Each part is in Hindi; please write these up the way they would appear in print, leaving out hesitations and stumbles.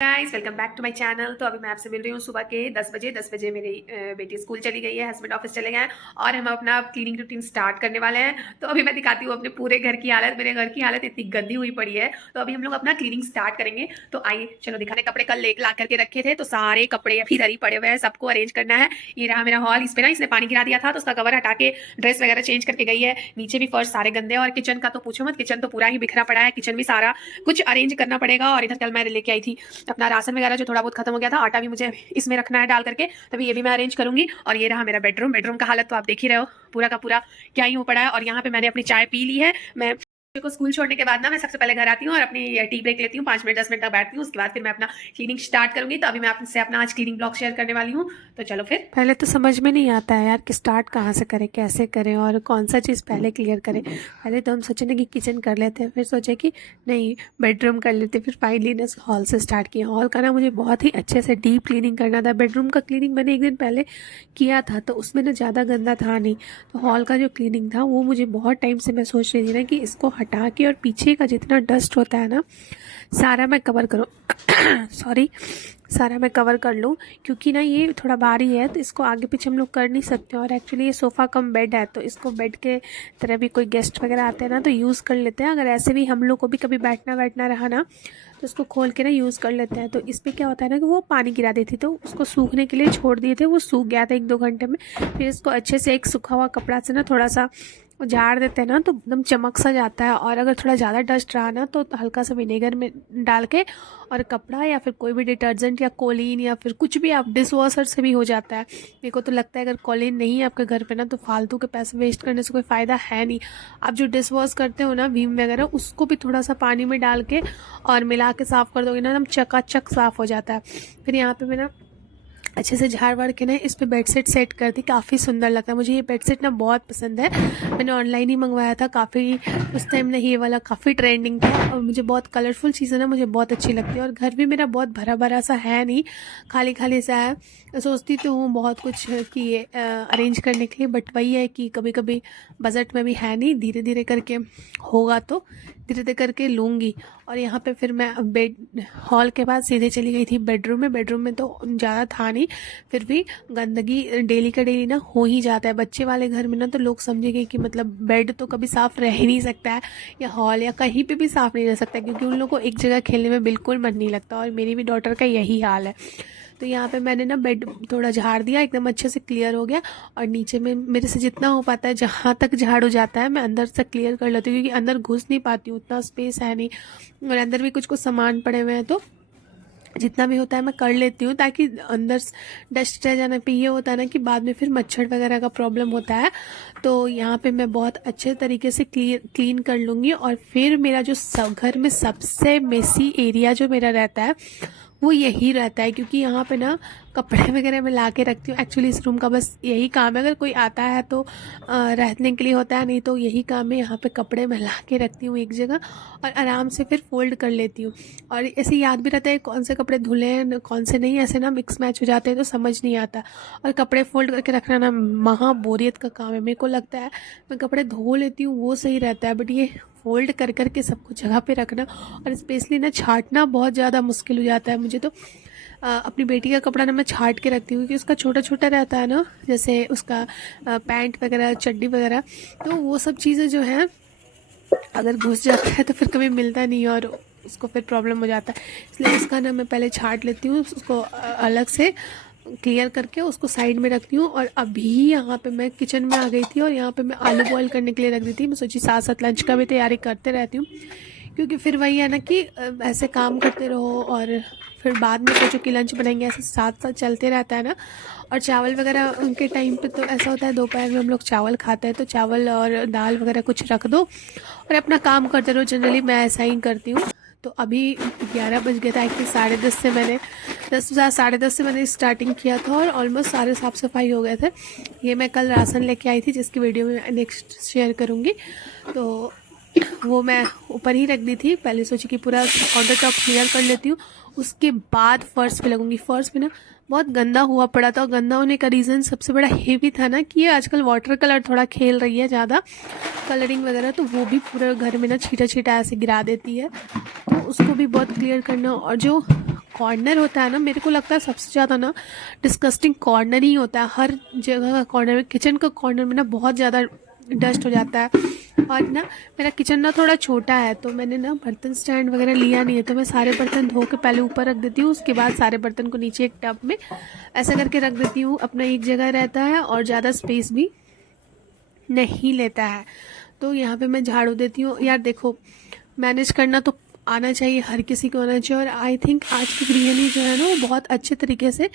Guys welcome back to my channel. तो अभी मैं आपसे मिल रही हूँ सुबह के 10 बजे मेरी बेटी स्कूल चली गई है, हस्बैंड ऑफिस चले गए हैं और हम अपना क्लीनिंग रूटीन स्टार्ट करने वाले हैं। तो अभी मैं दिखाती हूँ अपने पूरे घर की हालत। मेरे घर की हालत इतनी गंदी हुई पड़ी है, तो अभी हम लोग अपना क्लीनिंग स्टार्ट करेंगे। तो आइए चलो दिखाने। कपड़े कल ला करके रखे थे, तो सारे कपड़े अभी इधर ही पड़े हुए हैं, सबको अरेंज करना है। ये रहा मेरा हॉल। इस पे ना इसने पानी गिरा दिया था, तो उसका कवर हटा के ड्रेस वगैरह चेंज करके गई है। नीचे भी फर्श सारे गंदे हैं और किचन का तो पूछो मत, किचन तो पूरा ही बिखरा पड़ा है। किचन भी सारा कुछ अरेंज करना पड़ेगा। और इधर कल मैं लेके आई थी अपना राशन वगैरह जो थोड़ा बहुत खत्म हो गया था, आटा भी मुझे इसमें रखना है डाल करके, तभी ये भी मैं अरेंज करूंगी। और ये रहा मेरा बेडरूम। बेडरूम का हालत तो आप देख ही रहे हो, पूरा का पूरा क्या ही हो पड़ा है। और यहाँ पे मैंने अपनी चाय पी ली है। मैं को स्कूल छोड़ने के बाद ना मैं सबसे पहले घर आती हूँ और अपनी टी ब्रेक लेती हूँ, 5 मिनट 10 मिनट तक बैठती हूँ। उसके बाद फिर मैं अपना क्लीनिंग स्टार्ट करूंगी। तो अभी मैं आपसे अपना आज क्लीनिंग ब्लॉग शेयर करने वाली हूँ। तो चलो फिर। पहले तो समझ में नहीं आता है यार कि स्टार्ट कहाँ से करें, कैसे करें और कौन सा चीज़ पहले क्लियर करें। पहले तो हम सोचे ना कि किचन कर लेते हैं, फिर सोचे कि नहीं बेडरूम कर लेते, फिर फाइनली ने हॉल से स्टार्ट किया। हॉल का ना मुझे बहुत ही अच्छे से डीप क्लीनिंग करना था। बेडरूम का क्लीनिंग मैंने एक दिन पहले किया था, तो उसमें ना ज़्यादा गंदा था नहीं। तो हॉल का जो क्लीनिंग था वो मुझे बहुत टाइम से मैं सोच रही थी ना कि इसको हटा के और पीछे का जितना डस्ट होता है ना सारा मैं कवर करूँ सॉरी सारा मैं कवर कर लूँ, क्योंकि ना ये थोड़ा भारी है तो इसको आगे पीछे हम लोग कर नहीं सकते। और एक्चुअली ये सोफ़ा कम बेड है, तो इसको बेड के तरह भी कोई गेस्ट वगैरह आते हैं ना तो यूज़ कर लेते हैं। अगर ऐसे भी हम लोग को भी कभी बैठना रहा ना तो इसको खोल के ना यूज़ कर लेते हैं। तो इस पर क्या होता है ना कि वो पानी गिरा दी थी, तो उसको सूखने के लिए छोड़ दिए थे, वो सूख गया था 1-2 घंटे में। फिर इसको अच्छे से एक सूखा हुआ कपड़ा से ना थोड़ा सा झाड़ देते हैं ना तो एकदम चमक सा जाता है। और अगर थोड़ा ज़्यादा डस्ट रहा ना तो हल्का सा विनेगर में डाल के और कपड़ा या फिर कोई भी डिटर्जेंट या कोलिन या फिर कुछ भी, आप डिश वॉशर से भी हो जाता है। मेरे को तो लगता है अगर कोलिन नहीं है आपके घर पे ना तो फालतू के पैसे वेस्ट करने से कोई फ़ायदा है नहीं। आप जो डिश वॉश करते हो ना भीम वगैरह, उसको भी थोड़ा सा पानी में डाल के और मिला के साफ़ कर दोगे ना, एकदम चकाचक साफ़ हो जाता है। फिर यहाँ पे मैं ना अच्छे से झाड़ वाड़ के ना इस पे बेडशीट सेट कर दी। काफ़ी सुंदर लगता है मुझे ये बेडशीट ना, बहुत पसंद है। मैंने ऑनलाइन ही मंगवाया था, काफ़ी उस टाइम ना ये वाला काफ़ी ट्रेंडिंग था। और मुझे बहुत कलरफुल चीज़ें ना मुझे बहुत अच्छी लगती है। और घर भी मेरा बहुत भरा भरा सा है नहीं, खाली खाली सा है। सोचती तो हूँ बहुत कुछ कि ये अरेंज करने के लिए, बट वही है कि कभी कभी बजट में भी है नहीं। धीरे धीरे करके होगा तो धीरे धीरे करके लूँगी। और यहाँ पे फिर मैं बेड हॉल के बाद सीधे चली गई थी बेडरूम में। बेडरूम में तो ज़्यादा था नहीं, फिर भी गंदगी डेली का डेली ना हो ही जाता है। बच्चे वाले घर में ना तो लोग समझेंगे कि मतलब बेड तो कभी साफ़ रह ही नहीं सकता है, या हॉल या कहीं पे भी साफ़ नहीं रह सकता, क्योंकि उन लोगों को एक जगह खेलने में बिल्कुल मन नहीं लगता। और मेरी भी डॉटर का यही हाल है। तो यहाँ पे मैंने ना बेड थोड़ा झाड़ दिया, एकदम अच्छे से क्लियर हो गया। और नीचे में मेरे से जितना हो पाता है, जहाँ तक झाड़ू जाता है मैं अंदर से क्लियर कर लेती हूँ, क्योंकि अंदर घुस नहीं पाती हूँ, उतना स्पेस है नहीं। और अंदर भी कुछ कुछ सामान पड़े हुए हैं, तो जितना भी होता है मैं कर लेती हूँ, ताकि अंदर डस्ट रह जाने पे ये होता है ना कि बाद में फिर मच्छर वगैरह का प्रॉब्लम होता है। तो यहाँ पे मैं बहुत अच्छे तरीके से क्लीन कर लूँगी। और फिर मेरा जो घर में सबसे मेसी एरिया जो मेरा रहता है वो यही रहता है, क्योंकि यहाँ पे ना कपड़े वगैरह मैं ला के रखती हूँ। एक्चुअली इस रूम का बस यही काम है, अगर कोई आता है तो रहने के लिए होता है, नहीं तो यही काम है। यहाँ पे कपड़े मैं ला के रखती हूँ एक जगह और आराम से फिर फोल्ड कर लेती हूँ। और ऐसे याद भी रहता है कौन से कपड़े धुले हैं कौन से नहीं, ऐसे ना मिक्स मैच हो जाते हैं तो समझ नहीं आता। और कपड़े फोल्ड करके रखना ना महा बोरियत का काम है। मेरे को लगता है मैं कपड़े धो लेती हूँ वो सही रहता है, बट ये फोल्ड कर करके सबको जगह पे रखना और स्पेशली ना छांटना बहुत ज़्यादा मुश्किल हो जाता है मुझे। तो अपनी बेटी का कपड़ा ना मैं छांट के रखती हूँ, क्योंकि उसका छोटा छोटा रहता है ना, जैसे उसका पैंट वगैरह चड्डी वगैरह, तो वो सब चीज़ें जो हैं अगर घुस जाता है तो फिर कभी मिलता नहीं है और उसको फिर प्रॉब्लम हो जाता है। इसलिए उसका ना मैं पहले छांट लेती हूँ, उसको अलग से क्लियर करके उसको साइड में रखती हूँ। और अभी यहाँ पे मैं किचन में आ गई थी और यहाँ पे मैं आलू बॉईल करने के लिए रख दी थी। मैं सोची साथ साथ लंच का भी तैयारी करते रहती हूँ, क्योंकि फिर वही है ना कि ऐसे काम करते रहो और फिर बाद में सोचो कि लंच बनाएंगे, ऐसे साथ साथ चलते रहता है ना। और चावल वगैरह उनके टाइम पे तो ऐसा होता है दोपहर में हम लोग चावल खाते हैं, तो चावल और दाल वगैरह कुछ रख दो और अपना काम करते रहो। जनरली मैं ऐसा ही करती हूँ। तो अभी 11 बज गया था, एक्चुअली 10:30 से मैंने 10 साढ़े 10 से मैंने स्टार्टिंग किया था और ऑलमोस्ट सारे साफ़ सफाई हो गए थे। ये मैं कल राशन लेके आई थी, जिसकी वीडियो में नेक्स्ट शेयर करूँगी। तो वो मैं ऊपर ही रख दी थी, पहले सोची कि पूरा काउंटर टॉप क्लियर कर लेती हूँ, उसके बाद फर्श पे लगूंगी। फर्श पे ना बहुत गंदा हुआ पड़ा था, और गंदा होने का रीज़न सबसे बड़ा ये भी था ना कि ये आजकल वाटर कलर थोड़ा खेल रही है ज़्यादा, कलरिंग वगैरह, तो वो भी पूरे घर में ना छीटा छीटा ऐसे गिरा देती है। तो उसको भी बहुत क्लियर करना। और जो कॉर्नर होता है ना, मेरे को लगता है सबसे ज़्यादा ना डिस्गस्टिंग कॉर्नर ही होता है। हर जगह का कॉर्नर में, किचन का कॉर्नर में ना बहुत ज़्यादा डस्ट हो जाता है। और ना मेरा किचन ना थोड़ा छोटा है, तो मैंने ना बर्तन स्टैंड वगैरह लिया नहीं है, तो मैं सारे बर्तन धो के पहले ऊपर रख देती हूँ, उसके बाद सारे बर्तन को नीचे एक टब में ऐसा करके रख देती हूँ। अपना एक जगह रहता है और ज़्यादा स्पेस भी नहीं लेता है। तो यहाँ पे मैं झाड़ू देती हूँ। यार देखो, मैनेज करना तो आना चाहिए, हर किसी को आना चाहिए। और आई थिंक आज की गृहिणी जो है ना, वो बहुत अच्छे तरीके से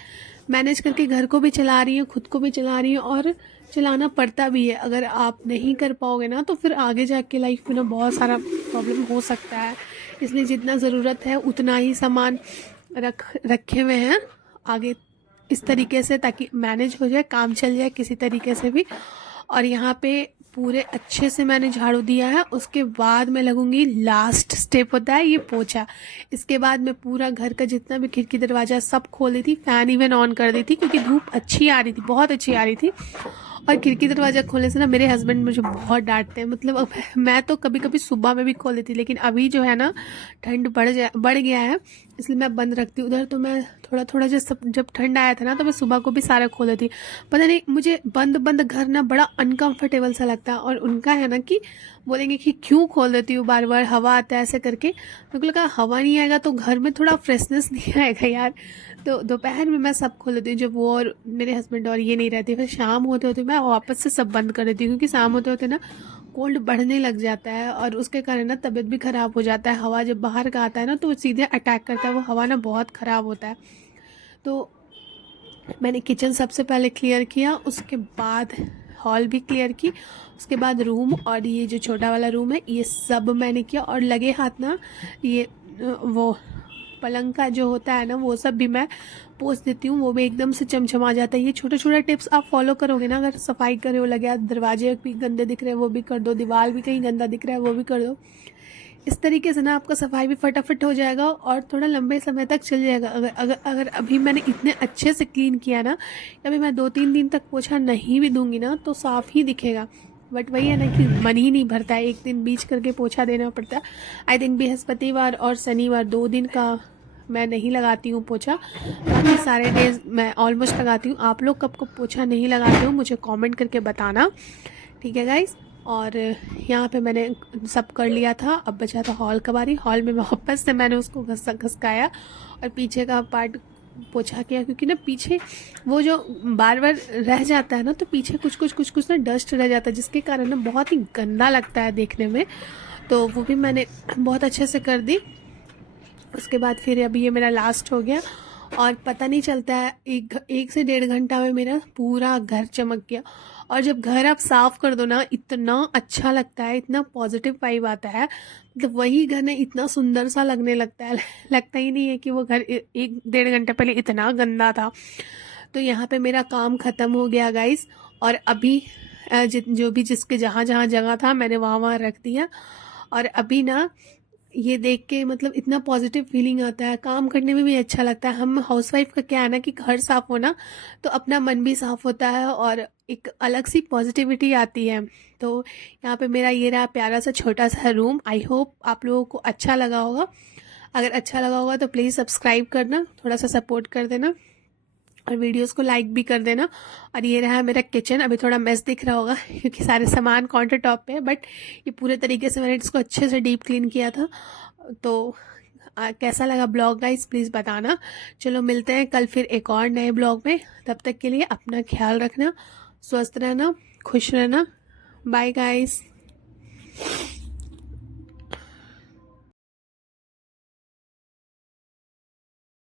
मैनेज करके घर को भी चला रही है, खुद को भी चला रही है, और चलाना पड़ता भी है। अगर आप नहीं कर पाओगे ना, तो फिर आगे जाके लाइफ में ना बहुत सारा प्रॉब्लम हो सकता है। इसलिए जितना ज़रूरत है उतना ही सामान रखे हुए हैं आगे इस तरीके से, ताकि मैनेज हो जाए, काम चल जाए किसी तरीके से भी। और यहाँ पे पूरे अच्छे से मैंने झाड़ू दिया है। उसके बाद मैं लगूंगी, लास्ट स्टेप होता है ये पोछा। इसके बाद मैं पूरा घर का जितना भी खिड़की दरवाज़ा सब खोल दी थी, फ़ैन इवन ऑन कर दी थी, क्योंकि धूप अच्छी आ रही थी, बहुत अच्छी आ रही थी। और खिड़की दरवाज़ा खोलने से ना मेरे हस्बैंड मुझे बहुत डांटते हैं। मतलब अब मैं तो कभी कभी सुबह में भी खोल देती, लेकिन अभी जो है ना ठंड बढ़ गया है, इसलिए मैं बंद रखती हूँ उधर। तो मैं थोड़ा थोड़ा जब ठंड आया था ना, तो मैं सुबह को भी सारा खोल देती। पता नहीं, मुझे बंद घर ना बड़ा अनकंफर्टेबल सा लगता है। और उनका है ना कि बोलेंगे कि क्यों खोल देती हूँ बार बार, हवा आता है ऐसे करके। मेरे को लगा हवा नहीं आएगा तो घर में थोड़ा फ्रेशनेस नहीं आएगा यार। तो दोपहर में मैं सब खोल देती हूँ, जब वो और मेरे हस्बैंड और ये नहीं रहते। फिर शाम होते होते मैं वापस से सब बंद कर देती हूँ, क्योंकि शाम होते होते ना कोल्ड बढ़ने लग जाता है, और उसके कारण ना तबीयत भी ख़राब हो जाता है। हवा जब बाहर का आता है ना, तो वो सीधे अटैक करता है, वो हवा ना बहुत ख़राब होता है। तो मैंने किचन सबसे पहले क्लियर किया, उसके बाद हॉल भी क्लियर की, उसके बाद रूम और ये जो छोटा वाला रूम है ये सब मैंने किया। और लगे हाथ ना ये वो पलंग का जो होता है ना, वो सब भी मैं पोंछ देती हूँ, वो भी एकदम से चमचमा जाता है। ये छोटे छोटे टिप्स आप फॉलो करोगे ना, अगर सफाई करे हो, लगे हाथ दरवाजे भी गंदे दिख रहे हैं वो भी कर दो, दीवार भी कहीं गंदा दिख रहा है वो भी कर दो। इस तरीके से ना आपका सफाई भी फटाफट हो जाएगा और थोड़ा लंबे समय तक चल जाएगा। अगर अभी मैंने इतने अच्छे से क्लीन किया ना, अभी मैं 2-3 दिन तक पोछा नहीं भी दूंगी ना, तो साफ़ ही दिखेगा। बट वही है ना कि मन ही नहीं भरता है, एक दिन बीच करके पोछा देना पड़ता है। आई थिंक बृहस्पतिवार और शनिवार 2 दिन का मैं नहीं लगाती हूँ पोछा, बाकी सारे डेज मैं ऑलमोस्ट लगाती हूँ। आप लोग कब कब पोछा नहीं लगाते हो मुझे कमेंट करके बताना, ठीक है गाइस। और यहाँ पे मैंने सब कर लिया था, अब बचा था हॉल का बारी। हॉल में वापस से मैंने उसको घसकाया और पीछे का पार्ट पोछा किया, क्योंकि ना पीछे वो जो बार बार रह जाता है ना, तो पीछे कुछ ना डस्ट रह जाता है, जिसके कारण ना बहुत ही गंदा लगता है देखने में। तो वो भी मैंने बहुत अच्छे से कर दी। उसके बाद फिर अभी ये मेरा लास्ट हो गया, और पता नहीं चलता है, 1 से 1.5 घंटा में मेरा पूरा घर चमक गया। और जब घर आप साफ़ कर दो ना, इतना अच्छा लगता है, इतना पॉजिटिव वाइब आता है। मतलब वही घर ना इतना सुंदर सा लगने लगता है। लगता ही नहीं है कि वो घर 1-1.5 घंटे पहले इतना गंदा था। तो यहाँ पे मेरा काम ख़त्म हो गया गाइस। और अभी जो भी जिसके जहाँ जहाँ जगह था मैंने वहाँ रख दिया। और अभी ना ये देख के मतलब इतना पॉजिटिव फीलिंग आता है, काम करने में भी अच्छा लगता है। हम हाउसवाइफ का क्या है ना कि घर साफ़ होना, तो अपना मन भी साफ़ होता है और एक अलग सी पॉजिटिविटी आती है। तो यहाँ पे मेरा ये रहा प्यारा सा छोटा सा रूम। आई होप आप लोगों को अच्छा लगा होगा। अगर अच्छा लगा होगा तो प्लीज़ सब्सक्राइब करना, थोड़ा सा सपोर्ट कर देना, और वीडियोस को लाइक भी कर देना। और ये रहा मेरा किचन। अभी थोड़ा मेस दिख रहा होगा क्योंकि सारे सामान काउंटर टॉप पे है, बट ये पूरे तरीके से मैंने इसको अच्छे से डीप क्लीन किया था। तो कैसा लगा ब्लॉग गाइस प्लीज़ बताना। चलो मिलते हैं कल फिर एक और नए ब्लॉग में। तब तक के लिए अपना ख्याल रखना, स्वस्थ रहना, खुश रहना। Bye guys.